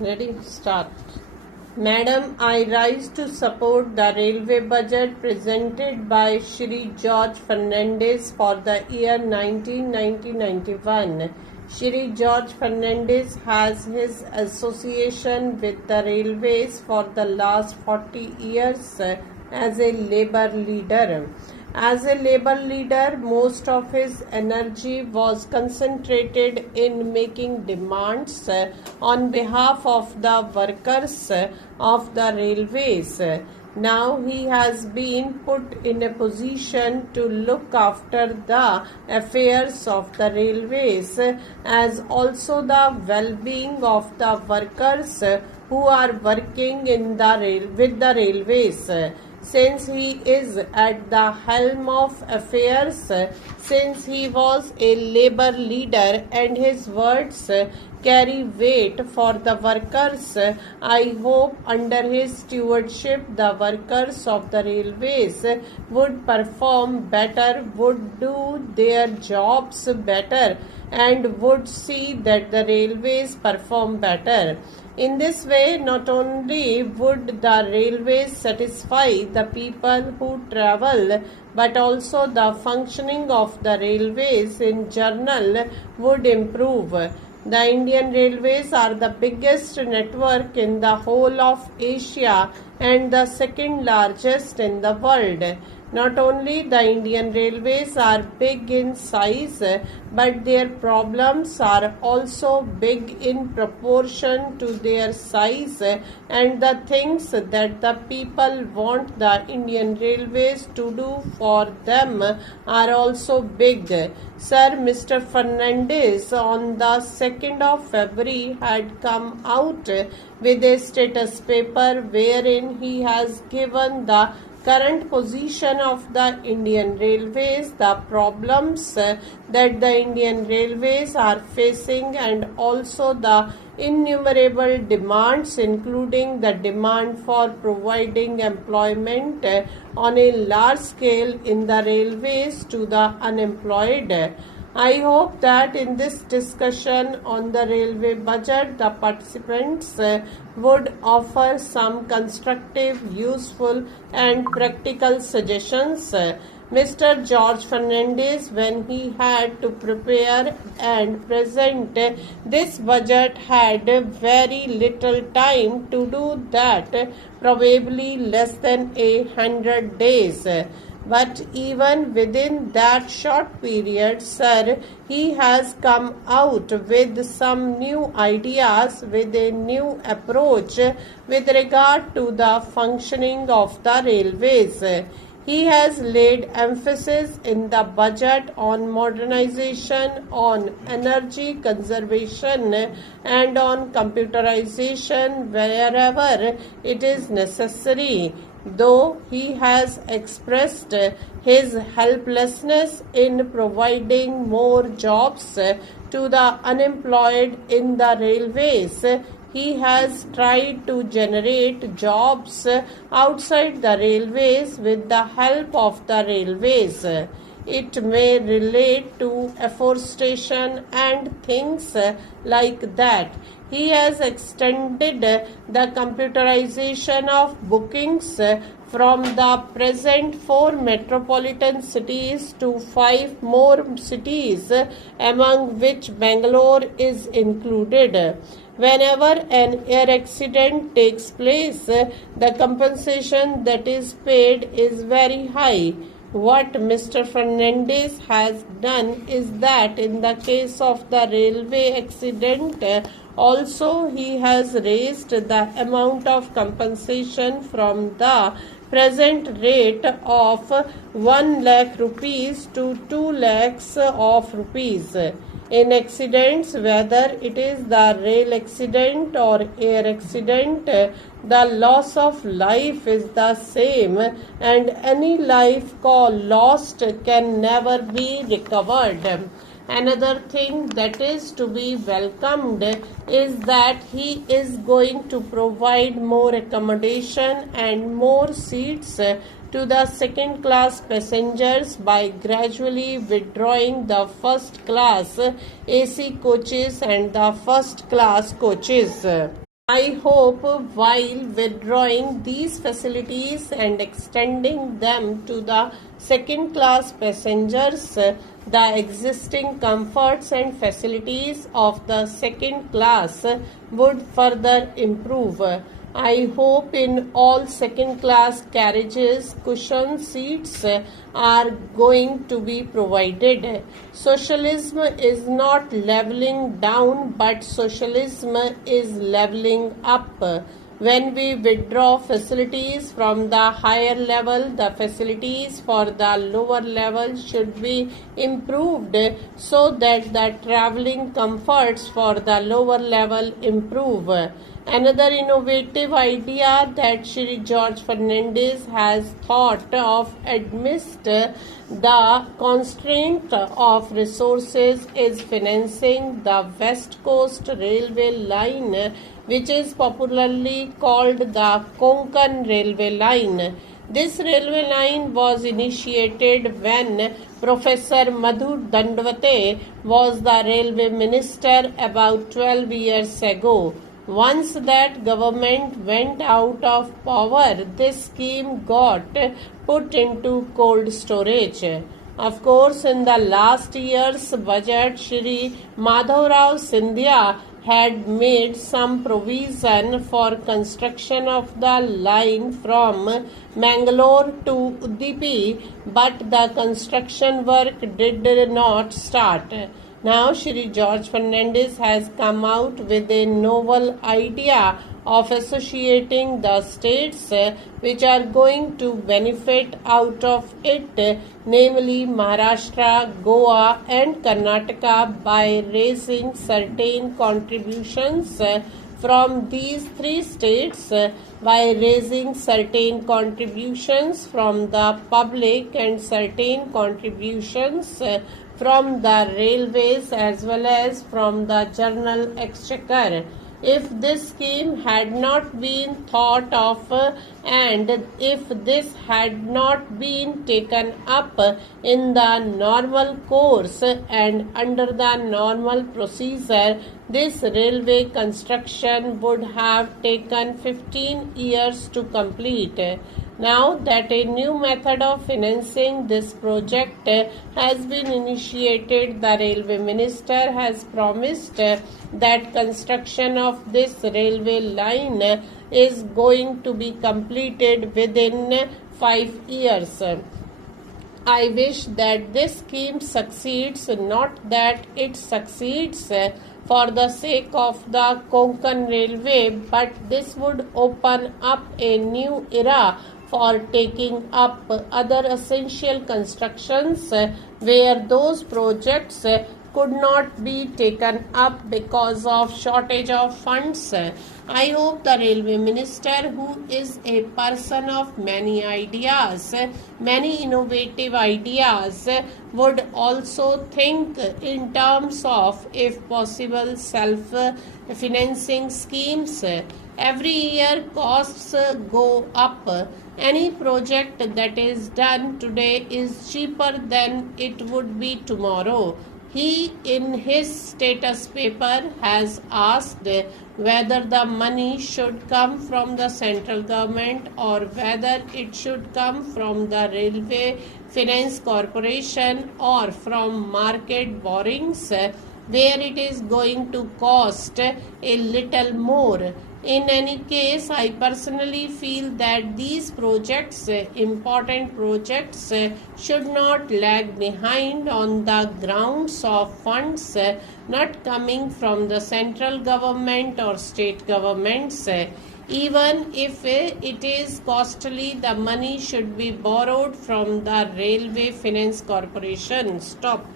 Ready? Start. Madam, I rise to support the railway budget presented by Shri George Fernandes for the year 1990-91. Shri George Fernandes has his association with the railways for the last 40 years as a labor leader. As a labor leader, most of his energy was concentrated in making demands on behalf of the workers of the railways. Now he has been put in a position to look after the affairs of the railways as also the well-being of the workers who are working in the with the railways. Since he is at the helm of affairs, since he was a labor leader and his words carry weight for the workers, I hope under his stewardship the workers of the railways would perform better, would do their jobs better, and would see that the railways perform better. In this way, not only would the railways satisfy the people who travel, but also the functioning of the railways in general would improve. The Indian Railways are the biggest network in the whole of Asia and the second largest in the world. Not only the Indian Railways are big in size, but their problems are also big in proportion to their size, and the things that the people want the Indian Railways to do for them are also big. Sir Mr. Fernandes on the 2nd of February had come out with a status paper wherein he has given the current position of the Indian Railways, the problems that the Indian Railways are facing, and also the innumerable demands, including the demand for providing employment on a large scale in the railways to the unemployed. I hope that in this discussion on the railway budget, the participants would offer some constructive, useful and practical suggestions. Mr. George Fernandes, when he had to prepare and present this budget, had very little time to do that, probably less than 100 days. But even within that short period, sir, he has come out with some new ideas, with a new approach with regard to the functioning of the railways. He has laid emphasis in the budget on modernization, on energy conservation, and on computerization wherever it is necessary. Though he has expressed his helplessness in providing more jobs to the unemployed in the railways, he has tried to generate jobs outside the railways with the help of the railways. It may relate to afforestation and things like that. He has extended the computerization of bookings from the present 4 metropolitan cities to 5 more cities, among which Bangalore is included. Whenever an air accident takes place, the compensation that is paid is very high. What Mr. Fernandes has done is that in the case of the railway accident, also he has raised the amount of compensation from the present rate of 1 lakh rupees to 2 lakhs of rupees. In accidents, whether it is the rail accident or air accident, the loss of life is the same, and any life lost can never be recovered. Another thing that is to be welcomed is that he is going to provide more accommodation and more seats to the second class passengers by gradually withdrawing the first class AC coaches and the first class coaches. I hope while withdrawing these facilities and extending them to the second class passengers, the existing comforts and facilities of the second class would further improve. I hope in all second class carriages cushion seats are going to be provided. Socialism is not leveling down, but socialism is leveling up. When we withdraw facilities from the higher level, the facilities for the lower level should be improved so that the traveling comforts for the lower level improve. Another innovative idea that Shri George Fernandez has thought of amidst the constraint of resources is financing the West Coast Railway line, which is popularly called the Konkan Railway Line. This railway line was initiated when Professor Madhu Dandavate was the railway minister about 12 years ago. Once that government went out of power, this scheme got put into cold storage. Of course, in the last year's budget, Shri Madhavrao Sindhya had made some provision for construction of the line from Mangalore to Udupi, but the construction work did not start. Now, Shri George Fernandez has come out with a novel idea of associating the states which are going to benefit out of it, namely Maharashtra, Goa and Karnataka, by raising certain contributions from these three states, by raising certain contributions from the public and certain contributions from the railways as well as from the general exchequer. If this scheme had not been thought of and if this had not been taken up in the normal course and under the normal procedure, this railway construction would have taken 15 years to complete. Now that a new method of financing this project has been initiated, the railway minister has promised that construction of this railway line is going to be completed within 5 years. I wish that this scheme succeeds, not that it succeeds for the sake of the Konkan Railway, but this would open up a new era for taking up other essential constructions where those projects could not be taken up because of shortage of funds. I hope the railway minister, who is a person of many ideas, many innovative ideas, would also think in terms of, if possible, self-financing schemes. Every year costs go up. Any project that is done today is cheaper than it would be tomorrow. He, in his status paper, has asked whether the money should come from the central government or whether it should come from the Railway Finance Corporation or from market borrowings, where it is going to cost a little more. In any case, I personally feel that these projects, important projects, should not lag behind on the grounds of funds not coming from the central government or state governments. Even if it is costly, the money should be borrowed from the Railway Finance Corporation. Stop.